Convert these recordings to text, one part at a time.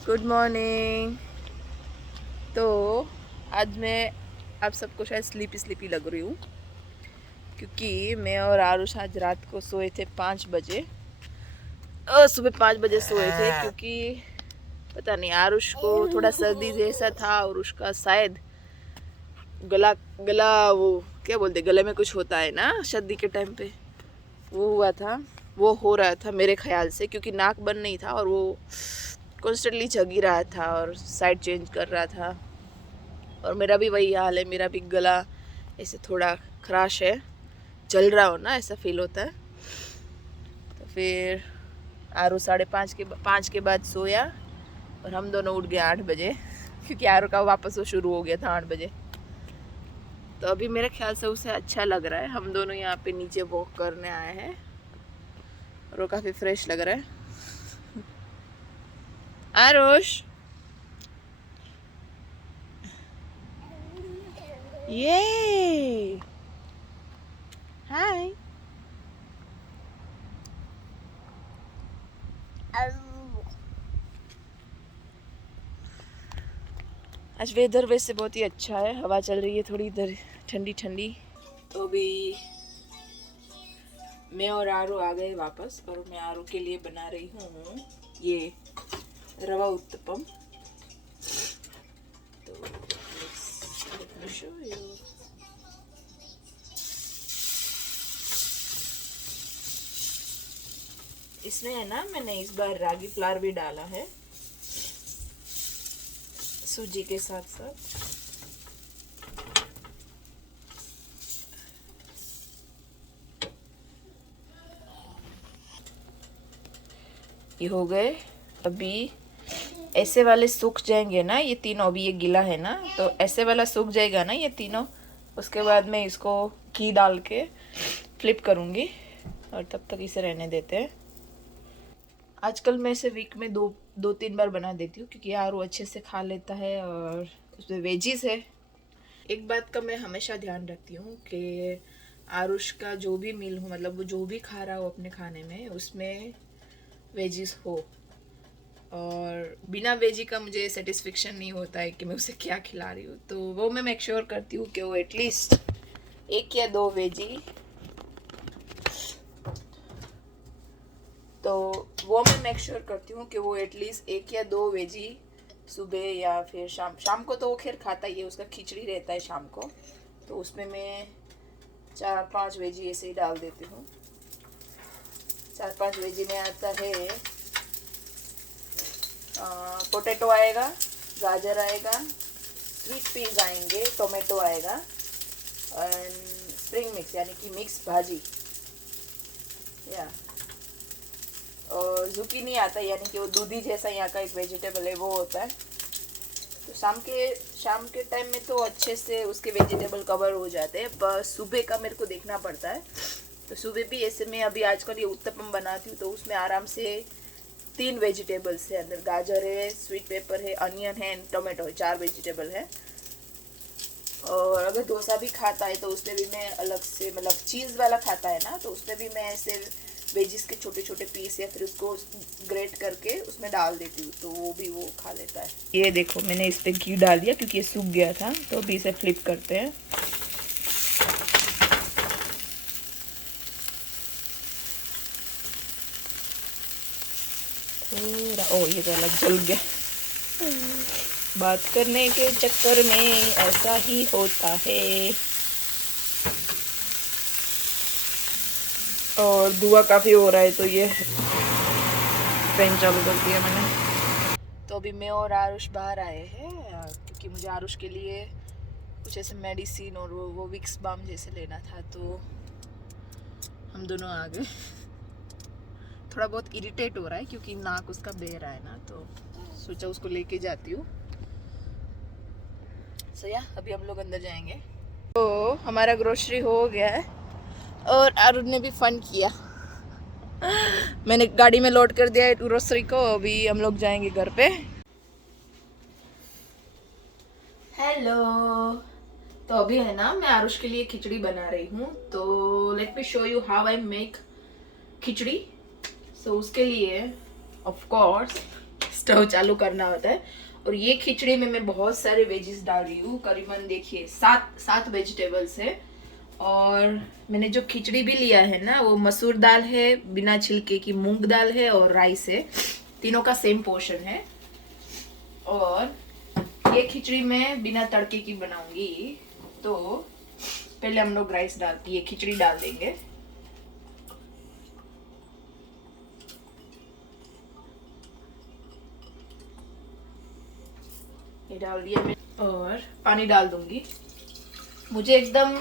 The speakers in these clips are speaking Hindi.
Good morning. तो आज मैं आप सबको शायद स्लीपी लग रही हूँ क्योंकि मैं और आरुष आज रात को सोए थे 5 बजे और सुबह 5 बजे सोए थे क्योंकि पता नहीं आरुष को थोड़ा सर्दी जैसा था और उसका शायद गला गला वो क्या बोलते गले में कुछ होता है ना सर्दी के टाइम पे, वो हुआ था, वो हो रहा था मेरे ख्याल से, क्योंकि नाक बंद नहीं था और वो कॉन्स्टेंटली जगी रहा था और साइड चेंज कर रहा था। और मेरा भी वही हाल है, मेरा भी गला ऐसे थोड़ा खराश है, जल रहा हो ना ऐसा फील होता है। तो फिर आरू 5:30 के बाद सोया और हम दोनों उठ गए 8 बजे क्योंकि आरू का वापस वो शुरू हो गया था 8 बजे। तो अभी मेरे ख्याल से उसे अच्छा लग रहा है। हम दोनों यहाँ पे नीचे वॉक करने आए हैं और वो काफ़ी फ्रेश लग रहा है। आरुष ये हाय। आज वेदर वैसे बहुत ही अच्छा है, हवा चल रही है थोड़ी इधर ठंडी ठंडी। तो अभी मैं और आरू आ गए वापस और मैं आरू के लिए बना रही हूँ ये रवा उत्तपम। तो let me show you. इसमें है ना, मैंने इस बार रागी फ्लावर भी डाला है सूजी के साथ साथ। ये हो गए। अभी ऐसे वाले सूख जाएंगे ना ये तीनों, अभी ये गीला है ना तो ऐसे वाला सूख जाएगा ना ये तीनों, उसके बाद मैं इसको घी डाल के फ्लिप करूँगी और तब तक इसे रहने देते हैं। आजकल मैं इसे वीक में दो तीन बार बना देती हूँ क्योंकि आरू अच्छे से खा लेता है और उसमें वेजीज है। एक बात का मैं हमेशा ध्यान रखती हूँ कि आरुष का जो भी मील हो, मतलब वो जो भी खा रहा हो अपने खाने में, उसमें वेजीज हो। और बिना वेजी का मुझे सेटिस्फेक्शन नहीं होता है कि मैं उसे क्या खिला रही हूँ। तो वो मैं मेक श्योर करती हूँ कि वो एटलीस्ट 1 या 2 वेजी, तो वो मैं मेक श्योर करती हूँ कि वो एटलीस्ट 1 या 2 वेजी सुबह या फिर शाम को तो वो खैर खाता ही है, उसका खिचड़ी रहता है शाम को, तो उसमें मैं 4-5 वेजी ऐसे ही डाल देती हूँ। 4-5 वेजी में आता है पोटैटो आएगा, गाजर आएगा, स्वीट पीस आएंगे, टोमेटो आएगा एंड स्प्रिंग मिक्स यानी कि मिक्स भाजी या और जुकीनी आता है यानी कि वो दूधी जैसा यहाँ का एक वेजिटेबल है वो होता है। तो शाम के टाइम में तो अच्छे से उसके वेजिटेबल कवर हो जाते हैं, पर सुबह का मेरे को देखना पड़ता है। तो सुबह भी ऐसे में अभी आजकल ये उत्तपम बनाती हूँ तो उसमें आराम से 3 वेजिटेबल्स है अंदर, गाजर है, स्वीट पेपर है, अनियन है, टोमेटो है, 4 वेजिटेबल है। और अगर डोसा भी खाता है तो उसमें भी मैं अलग से, मतलब चीज़ वाला खाता है ना, तो उसमें भी मैं ऐसे वेजिस के छोटे छोटे पीस या फिर उसको ग्रेट करके उसमें डाल देती हूँ, तो वो भी वो खा लेता है। ये देखो मैंने इस पर घी डाल दिया क्योंकि ये सूख गया था, तो अभी इसे फ्लिप करते हैं। थोड़ा ओ ये तो अलग जल गया, बात करने के चक्कर में ऐसा ही होता है। और धुआं काफ़ी हो रहा है तो ये फैन चालू कर दिया मैंने। तो अभी मैं और आरुष बाहर आए हैं क्योंकि मुझे आरुष के लिए कुछ ऐसे मेडिसिन और वो विक्स बाम जैसे लेना था, तो हम दोनों आ गए। थोड़ा बहुत इरिटेट हो रहा है क्योंकि नाक उसका बह रहा है ना, तो सोचा उसको लेके जाती हूँ। सो या अभी हम लोग अंदर जाएंगे। तो हमारा ग्रोसरी हो गया है और अरुण ने भी फन किया। मैंने गाड़ी में लोड कर दिया है ग्रोसरी को, अभी हम लोग जाएंगे घर पे। हेलो। तो अभी है ना मैं आरुष के लिए खिचड़ी बना रही हूँ, तो let me show you how I make khichdi. So उसके लिए ऑफ कोर्स स्टोव चालू करना होता है। और ये खिचड़ी में मैं बहुत सारे वेजिस डाल रही हूँ, करीबन देखिए 7 वेजिटेबल्स है। और मैंने जो खिचड़ी भी लिया है ना, वो मसूर दाल है, बिना छिलके की मूंग दाल है और राइस है, तीनों का सेम पोर्शन है। और ये खिचड़ी मैं बिना तड़के की बनाऊंगी, तो पहले हम लोग राइस ये खिचड़ी डाल देंगे। ये डाल दिया मैं और पानी डाल दूंगी। मुझे एकदम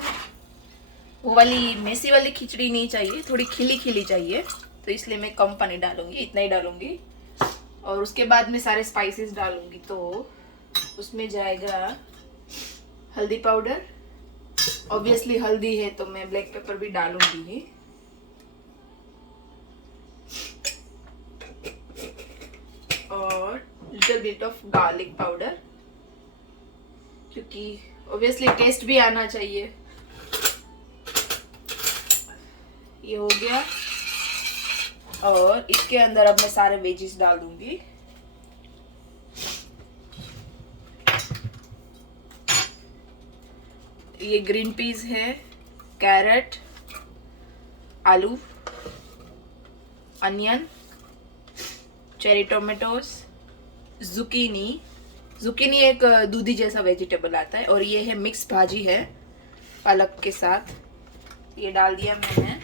वो वाली मेसी वाली खिचड़ी नहीं चाहिए, थोड़ी खिली खिली चाहिए, तो इसलिए मैं कम पानी डालूंगी, इतना ही डालूंगी। और उसके बाद में सारे स्पाइसेस डालूंगी, तो उसमें जाएगा हल्दी पाउडर, ऑब्वियसली हल्दी है तो मैं ब्लैक पेपर भी डालूंगी ही। और little bit of garlic powder, क्योंकि ऑब्वियसली टेस्ट भी आना चाहिए। ये हो गया। और इसके अंदर अब मैं सारे वेजिस डाल दूंगी। ये ग्रीन पीस है, कैरेट, आलू, onion, cherry Tomatoes, zucchini. Zucchini एक दूधी जैसा वेजिटेबल आता है। और ये है मिक्स भाजी है पालक के साथ, ये डाल दिया मैंने।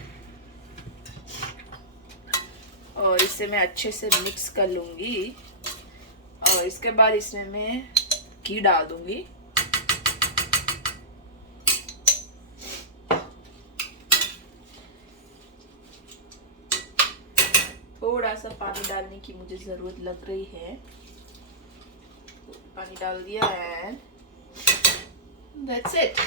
और इसे मैं अच्छे से मिक्स कर लूंगी। और इसके बाद इसमें मैं घी डाल दूंगी। थोड़ा सा पानी डालने की मुझे जरूरत लग रही है, पानी डाल दिया एंड दैट्स इट।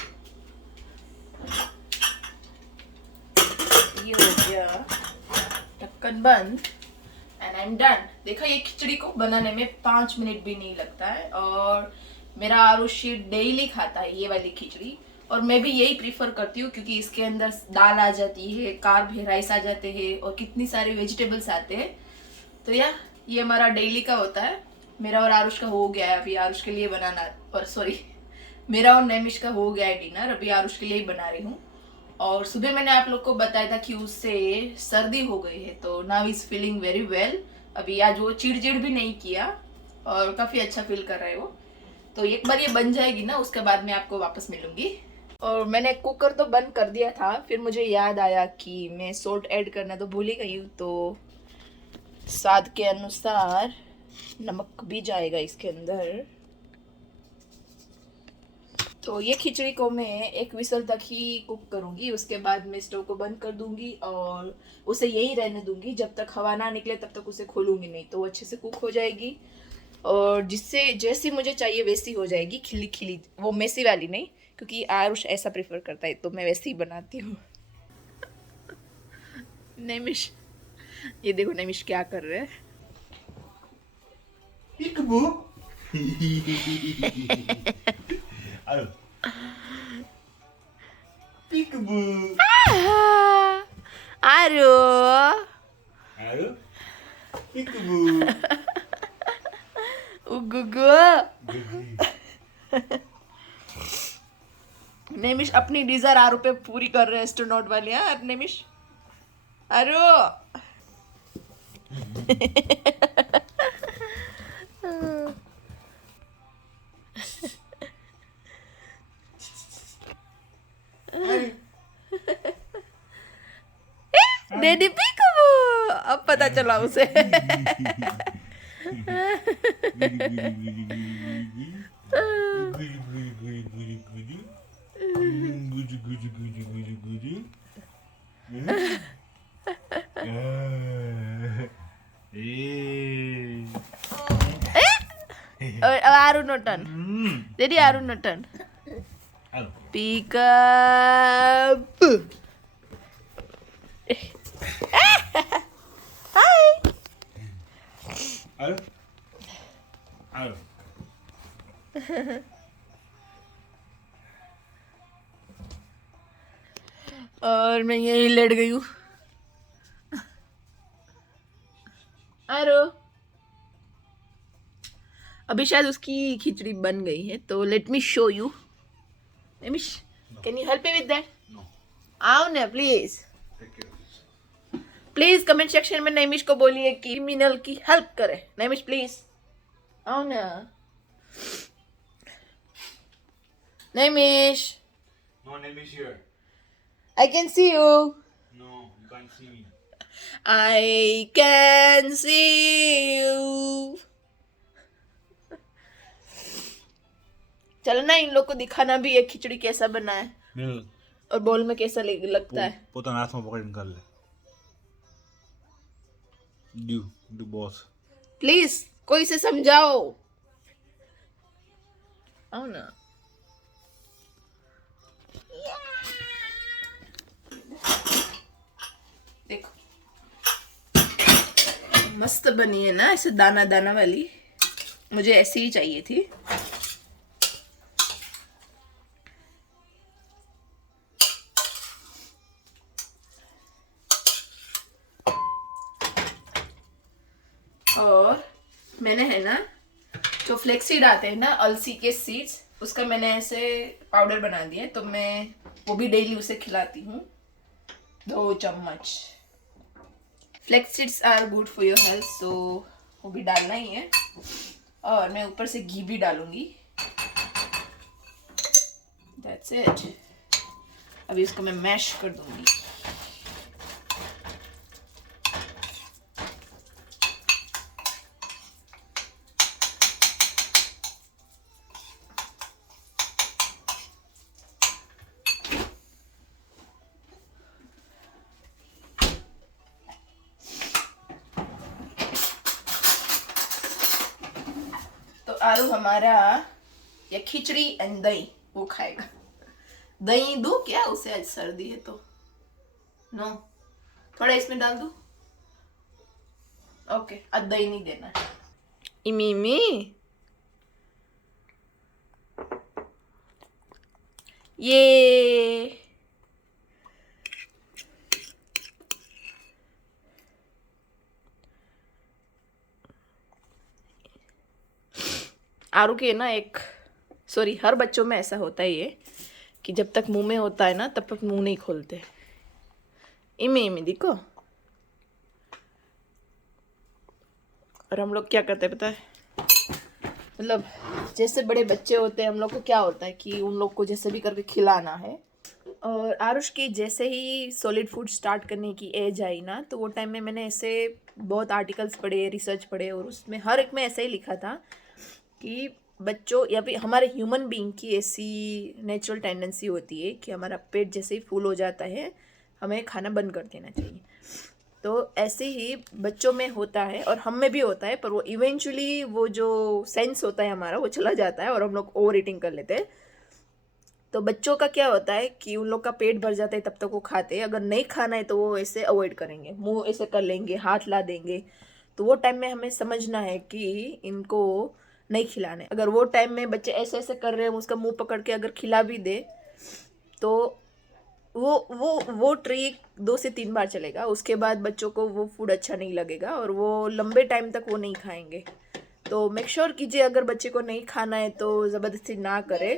ये हो गया, ढक्कन बंद एंड आई एम डन। देखा, ये खिचड़ी को बनाने में 5 मिनट भी नहीं लगता है। और मेरा आरुषि डेली खाता है ये वाली खिचड़ी, और मैं भी यही प्रीफर करती हूँ, क्योंकि इसके अंदर दाल आ जाती है, कार्ब है, राइस आ जाते हैं और कितनी सारे वेजिटेबल्स आते हैं। तो ये हमारा डेली का होता है। मेरा और आरुष का हो गया है, अभी आरुष के लिए बनाना, और सॉरी मेरा और नैमिष का हो गया है डिनर, अभी आरुष के लिए ही बना रही हूँ। और सुबह मैंने आप लोग को बताया था कि उससे सर्दी हो गई है, तो now is feeling very well. अभी आज वो चिड़चिड़ भी नहीं किया और काफ़ी अच्छा फील कर रहा है वो। तो एक बार ये बन जाएगी ना, उसके बाद मैं आपको वापस मिलूंगी। और मैंने कुकर तो बंद कर दिया था, फिर मुझे याद आया कि मैं सोल्ट ऐड करना तो भूल ही गई हूँ, तो स्वाद के अनुसार नमक भी जाएगा इसके अंदर। तो ये खिचड़ी को मैं 1 विसल तक ही कुक करूंगी, उसके बाद मैं स्टोव को बंद कर दूंगी और उसे यही रहने दूंगी जब तक हवा ना निकले, तब तक उसे खोलूंगी नहीं, तो वो अच्छे से कुक हो जाएगी। और जिससे जैसी मुझे चाहिए वैसी हो जाएगी, खिली खिली, वो मेसी वाली नहीं, क्योंकि आरुष ऐसा प्रेफर करता है, तो मैं वैसे ही बनाती हूँ। नैमिष, ये देखो नैमिष क्या कर रहे हैं। Peekaboo. आरो Hello. Peekaboo. उगुगु। नैमिष अपनी डिजायर आरो पे पूरी कर रहे हैं, एस्ट्रोनॉट वाली। हाँ नैमिष, आरो डैडी पीकबू, अब पता चला उसे। आरू नो टर्न, डैडी आरू नो टर्न। पिकअप। हाय। और मैं यही लेट गई हूँ। आरो अभी शायद उसकी खिचड़ी बन गई है, तो let me show you. Naimish, can you help me with that? No. आओ ना please. Take care. Please comment section में नैमिष को बोलिए कि क्रिमिनल की हेल्प करे। नैमिष प्लीज आओ ना। Naimish, No name is here. I can see you. No, you can't see me. I can see you. चलो ना, इन लोग को दिखाना भी है खिचड़ी कैसा बना है मिल और बोल में कैसा लगता है। પોતાના હાથમાં પકડી નિકાલ લે. Do boss. प्लीज कोई से समझाओ। आओ ना। देखो मस्त बनी है ना, ऐसे दाना दाना वाली। मुझे ऐसी ही चाहिए थी। और मैंने है ना, जो फ्लेक्स सीड आते हैं ना, अलसी के सीड्स, उसका मैंने ऐसे पाउडर बना दिया है, तो मैं वो भी डेली उसे खिलाती हूँ 2 चम्मच। Flax seeds are good for your health, so वो भी डालना ही है। और मैं ऊपर से घी भी डालूंगी। That's it. अभी इसको मैं मैश कर दूंगी। तो आरू हमारा ये खिचड़ी एंड दही वो खाएगा। दही दूं क्या उसे? आज सर्दी है तो नो, थोड़ा इसमें डाल दूं। ओके, आज दही नहीं देना है। इमी इमी ये आरू के ना एक, सॉरी, हर बच्चों में ऐसा होता है ये कि जब तक मुंह में होता है ना तब तक मुंह नहीं खोलते। इमे इमे देखो। और हम लोग क्या करते हैं पता है, मतलब जैसे बड़े बच्चे होते हैं हम लोग को क्या होता है कि उन लोग को जैसे भी करके खिलाना है। और आरुष की जैसे ही सॉलिड फूड स्टार्ट करने की एज आई ना, तो वो टाइम में मैंने ऐसे बहुत आर्टिकल्स पढ़े, रिसर्च पढ़े, और उसमें हर एक में ऐसा ही लिखा था कि बच्चों या फिर हमारे ह्यूमन बीइंग की ऐसी नेचुरल टेंडेंसी होती है कि हमारा पेट जैसे ही फुल हो जाता है हमें खाना बंद कर देना चाहिए। तो ऐसे ही बच्चों में होता है और हम में भी होता है, पर वो इवेंचुअली वो जो सेंस होता है हमारा वो चला जाता है और हम लोग ओवर ईटिंग कर लेते हैं। तो बच्चों का क्या होता है कि उन लोग का पेट भर जाता है तब तक वो खाते हैं, अगर नहीं खाना है तो वो ऐसे अवॉइड करेंगे, मुंह ऐसे कर लेंगे, हाथ ला देंगे। तो वो टाइम में हमें समझना है कि इनको नहीं खिलाने। अगर वो टाइम में बच्चे ऐसे ऐसे कर रहे हैं, उसका मुंह पकड़ के अगर खिला भी दे तो वो ट्रिक 2 से 3 बार चलेगा, उसके बाद बच्चों को वो फूड अच्छा नहीं लगेगा और वो लंबे टाइम तक वो नहीं खाएंगे। तो मेक श्योर कीजिए अगर बच्चे को नहीं खाना है तो ज़बरदस्ती ना करे।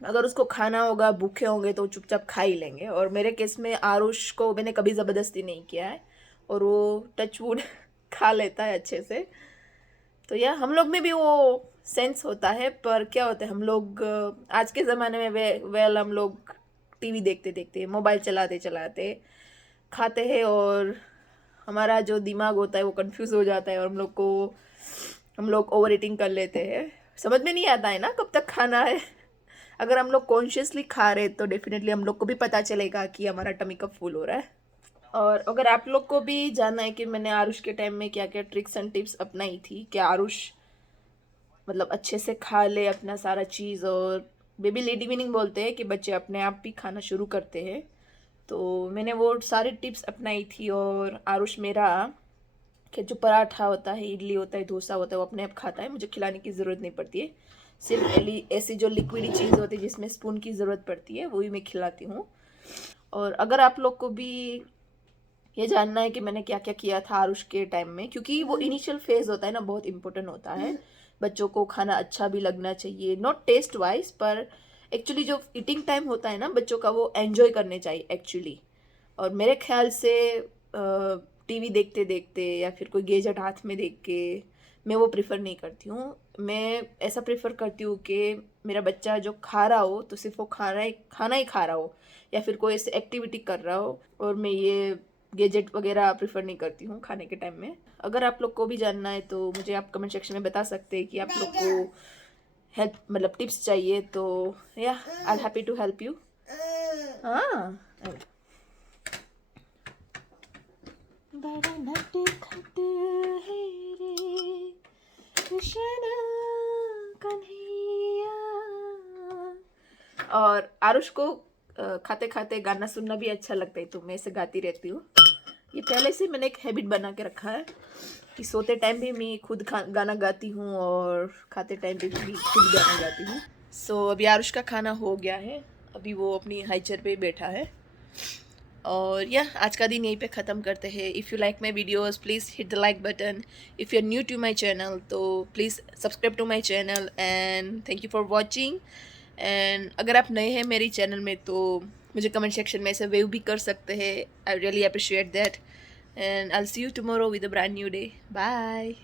अगर उसको खाना होगा, भूखे होंगे तो चुपचाप खा ही लेंगे। और मेरे केस में आरुष को मैंने कभी ज़बरदस्ती नहीं किया है और वो टच वुड खा लेता है अच्छे से। तो या हम लोग में भी वो सेंस होता है, पर क्या होता है हम लोग आज के ज़माने में वेल हम लोग टीवी देखते देखते, मोबाइल चलाते चलाते खाते हैं और हमारा जो दिमाग होता है वो कंफ्यूज हो जाता है और हम लोग ओवर ईटिंग कर लेते हैं। समझ में नहीं आता है ना कब तक खाना है। अगर हम लोग कॉन्शियसली खा रहे तो डेफिनेटली हम लोग को भी पता चलेगा कि हमारा टमी कब फुल हो रहा है। और अगर आप लोग को भी जानना है कि मैंने आरुष के टाइम में क्या क्या ट्रिक्स एंड टिप्स अपनाई थी कि आरुष मतलब अच्छे से खा ले अपना सारा चीज़, और बेबी लेडी विनिंग बोलते हैं कि बच्चे अपने आप भी खाना शुरू करते हैं, तो मैंने वो सारी टिप्स अपनाई थी। और आरुष मेरा कि जो पराठा होता है, इडली होता है, डोसा होता है, वो अपने आप खाता है, मुझे खिलाने की ज़रूरत नहीं पड़ती है। सिर्फ ऐसी जो लिक्विडी चीज़ होती है जिसमें स्पून की ज़रूरत पड़ती है वही मैं खिलाती हूँ। और अगर आप लोग को भी ये जानना है कि मैंने क्या क्या किया था आरुष के टाइम में, क्योंकि वो इनिशियल फेज़ होता है ना, बहुत इंपॉर्टेंट होता है बच्चों को खाना अच्छा भी लगना चाहिए, नॉट टेस्ट वाइज, पर एक्चुअली जो ईटिंग टाइम होता है ना बच्चों का, वो एंजॉय करने चाहिए एक्चुअली। और मेरे ख्याल से टीवी देखते देखते या फिर कोई गैजेट हाथ में देख के मैं वो प्रेफर नहीं करती हूँ। मैं ऐसा प्रेफर करती हूँ कि मेरा बच्चा जो खा रहा हो तो सिर्फ वो खाना ही खा रहा हो, या फिर कोई ऐसी एक्टिविटी कर रहा हो, और मैं ये गैजेट वगैरह प्रेफर नहीं करती हूँ खाने के टाइम में। अगर आप लोग को भी जानना है तो मुझे आप कमेंट सेक्शन में बता सकते हैं कि आप लोग को हेल्प मतलब टिप्स चाहिए, तो या आई हैप्पी टू हेल्प यू। हाँ, बड़ा नटखट है रे कृष्ण कन्हैया। और आरुष को खाते खाते गाना सुनना भी अच्छा लगता है, तो मैं इसे गाती रहती हूँ। ये पहले से मैंने एक हैबिट बना के रखा है कि सोते टाइम भी मैं खुद गाना गाती हूँ और खाते टाइम पे भी खुद गाना गाती हूँ। सो अभी आरुष का खाना हो गया है, अभी वो अपनी हाई चेयर पे बैठा है। और या आज का दिन यहीं पे ख़त्म करते हैं। If you like my videos please hit the like button. If you are new to my channel तो please subscribe to my channel, and thank you for watching. And अगर आप नए हैं मेरी चैनल में तो मुझे कमेंट सेक्शन में ऐसे वेव भी कर सकते हैं। I really appreciate that, and I will see you tomorrow with a brand new day. Bye.